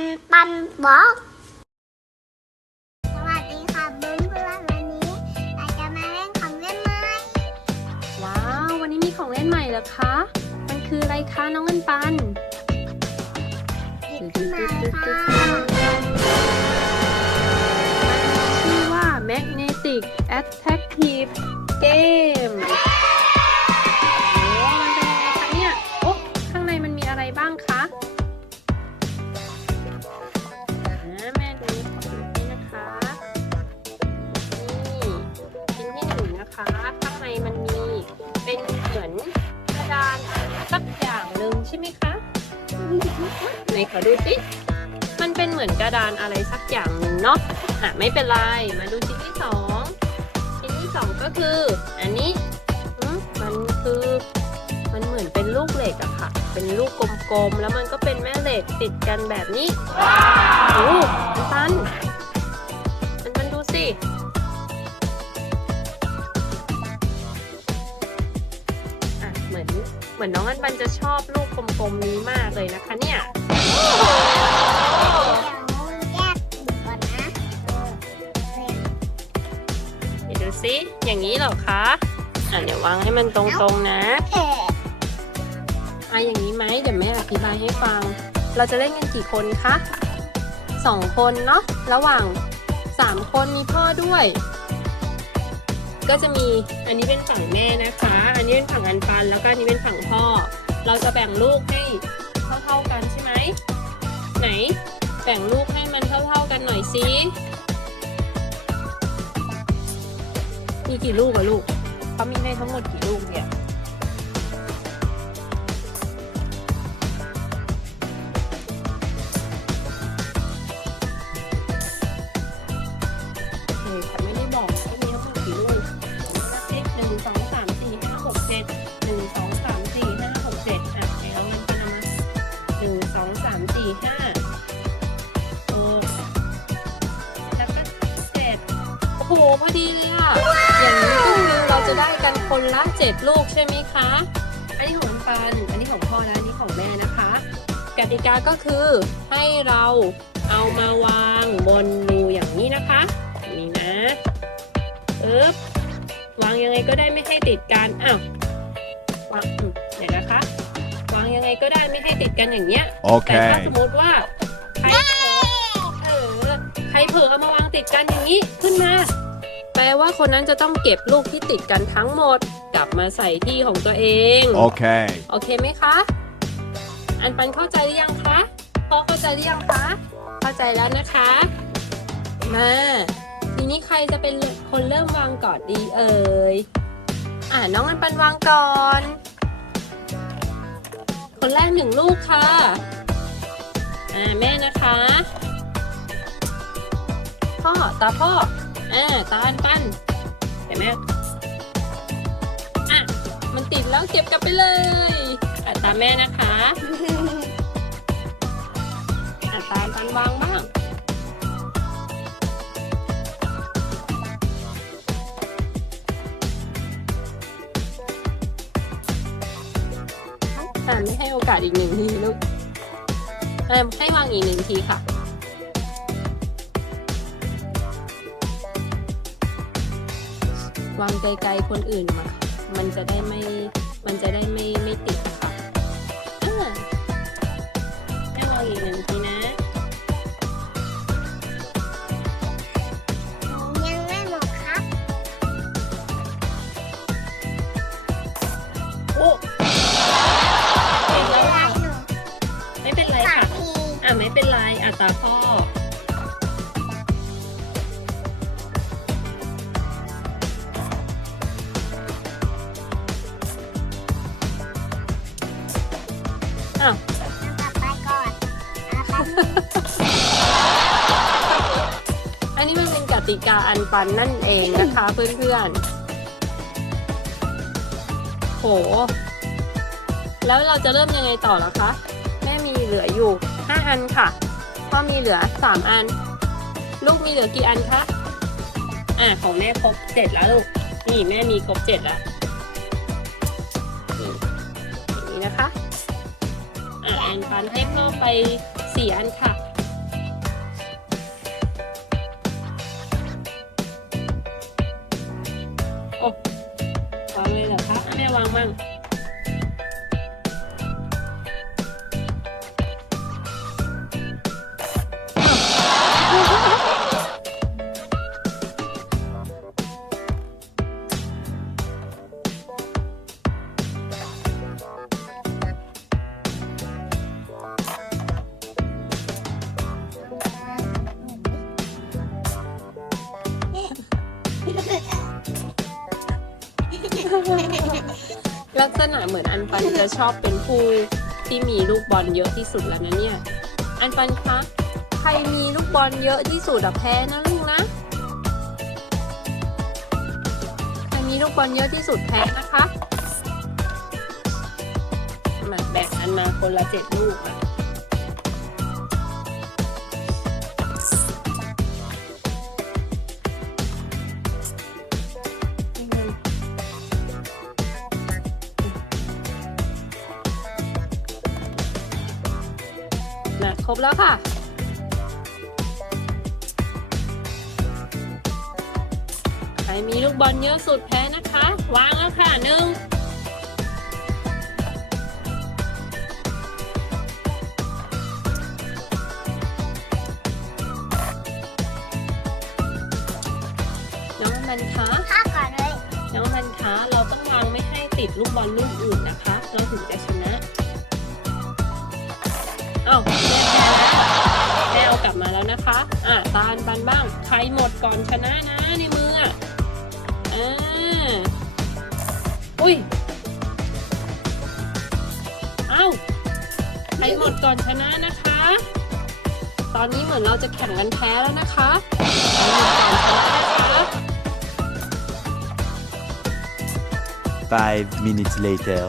นปันบอกสวัสดีค่ะเพื่อนเพื่อนวันนี้เราจะมาเล่นของเล่นไหม่ว้าว วันนี้มีของเล่นใหม่เหรอคะ มันคืออะไรคะน้องเงินปันหยิบขึ้นมาเลยค่ะชื่อว่า Magnetic Attractive Game ใช่ไหมคะ ไหนขอดูสิมันเป็นเหมือนกระดานอะไรสักอย่างหนึ่งเนาะอะไม่เป็นไร มาดูชิ้นที่สองชิ้นที่สองก็คือ อันนี้อืมมันคือ มันเหมือนเป็นลูกเหล็กอะค่ะ เป็นลูกกลมๆ แล้วมันก็เป็นแม่เหล็กติดกันแบบนี้ โอ้มันตันมันตันดูสิ เหมือนน้องอันปันจะชอบลูกกลมๆนี้มากเลยนะคะเนี่ยเดี๋ยวแยกดูก่อนนะเดี๋ยวดูสิอย่างนี้เหรอคะอะเดี๋ยววางให้มันตรงๆนะอะอะอย่างนี้ไหมเดี๋ยวแม่อธิบายให้ฟัง เราจะเล่นกันกี่คนคะสองคนเนาะระหว่างสามคนมีพ่อด้วย ก็จะมีอันนี้เป็นฝั่งแม่นะคะ อันนี้เป็นฝั่งอันปัน แล้วก็อันนี้เป็นฝั่งพ่อ เราจะแบ่งลูกให้เท่าๆกันใช่ไหมไหน แบ่งลูกให้มันเท่า ๆกันหน่อยสิมีกี่ลูกอะลูกเขามีให้ทั้งหมดกี่ลูกเนี่ย คนละเจ็ดลูกใช่ไหมคะ อันนี้ของปัน อันนี้ของพ่อและอันนี้ของแม่นะคะ กติกาก็คือให้เราเอามาวางบนรูอย่างนี้นะคะนี่นะปึ๊บวางยังไงก็ได้ไม่ให้ติดกันอ้าววางอืมเดี๋ยวนะคะ วางยังไงก็ได้ไม่ให้ติดกันอย่างเงี้ย แต่ถ้า Okay. สมมติว่าใครเผลอเออใครเผลอเอามาวางติดกันอย่างนี้ขึ้นมา แปลว่าคนนั้นจะต้องเก็บลูกที่ติดกันทั้งหมด กลับมาใส่ที่ของตัวเอง Okay. โอเคไหมคะ อันปันเข้าใจหรือยังคะพอเข้าใจหรือยังคะ เข้าใจแล้วนะคะ มา ทีนี้ใครจะเป็นคนเริ่มวางก่อนดีเอ่ย อ่าน้องอันปันวางก่อน คนแรกหนึ่งลูกค่ะ อ่าแม่นะคะ พ่อตาพ่อ อ่าตาอันปันเห็นไหมอะมันติดแล้วเก็บกลับไปเลยอะตามแม่นะคะอะตามปันวางบ้างอะไม่ให้โอกาสอีกหนึ่งทีลูกเออให้วางอีกหนึ่งทีค่ะ วางไกลๆคนอื่นมามันจะได้ไม่ มันจะได้ไม่ไม่ติดค่ะอ่าให้ลองอีกหนึ่ง อ้าว กลับไปก่อนนะครับอันนี้มันเป็นกติกาอันปันนั่นเองนะคะ เพื่อนๆ โห แล้วเราจะเริ่มยังไงต่อล่ะคะ แม่มีเหลืออยู่ 5 อันค่ะ พ่อมีเหลือ 3 อัน ลูกมีเหลือกี่อันคะ อะ ของแม่ครบเจ็ดแล้วลูก นี่แม่มีครบเจ็ดแล้ว นี่อย่างนี้นะคะ อ่านฟันให้เพิ่มไปสี่อันค่ะ โอ้วางเลยเหรอคะไม่วางมั่ง ลักษณะเหมือนอันปันจะชอบเป็นผู้ที่มีลูกบอลเยอะที่สุดแล้วนะเนี่ย อันปันคะใครมีลูกบอลเยอะที่สุดอะแพ้นะลูกนะใครมีลูกบอลเยอะที่สุดแพ้นะคะมาแบ่งอันมาคนละเจ็ดลูกอะ ครบแล้วค่ะ ใครมีลูกบอลเยอะสุดแพ้นะคะ วางแล้วค่ะหนึ่งน้องมันคะข้าก่อนเลย น้องมันคะเราต้องวางไม่ให้ติดลูกบอลลูกอื่นนะคะ เราถึงจะชนะเอ้าแม่แพ้แล้วแม่เอากลับมาแล้วนะคะ อะตาลปันบ้าง ใครหมดก่อนชนะนะในมืออะอ่าอุ้ยเอ้าใครหมดก่อนชนะนะคะ ตอนนี้เหมือนเราจะแข่งกันแพ้แล้วนะคะใครหมดก่อนชนะนะคะ Five minutes later.